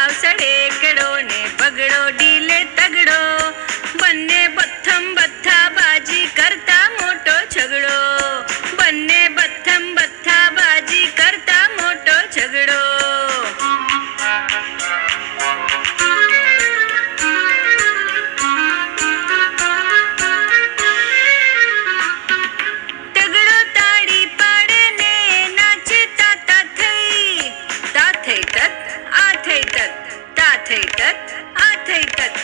સાવ સડેકડો ને પગડો ઢીલે તગડો, બંને બથમ બથ્થા બાજી કરતા મોટો ઝઘડો, બંને બથમ બથ્થા બાજી કરતા મોટો ઝઘડો. તગડો તાળી પાડે ને નાચે તાતા થઈ, તા થઈ તત આ થઈ તત, તા થઈ તત આ થઈ તત.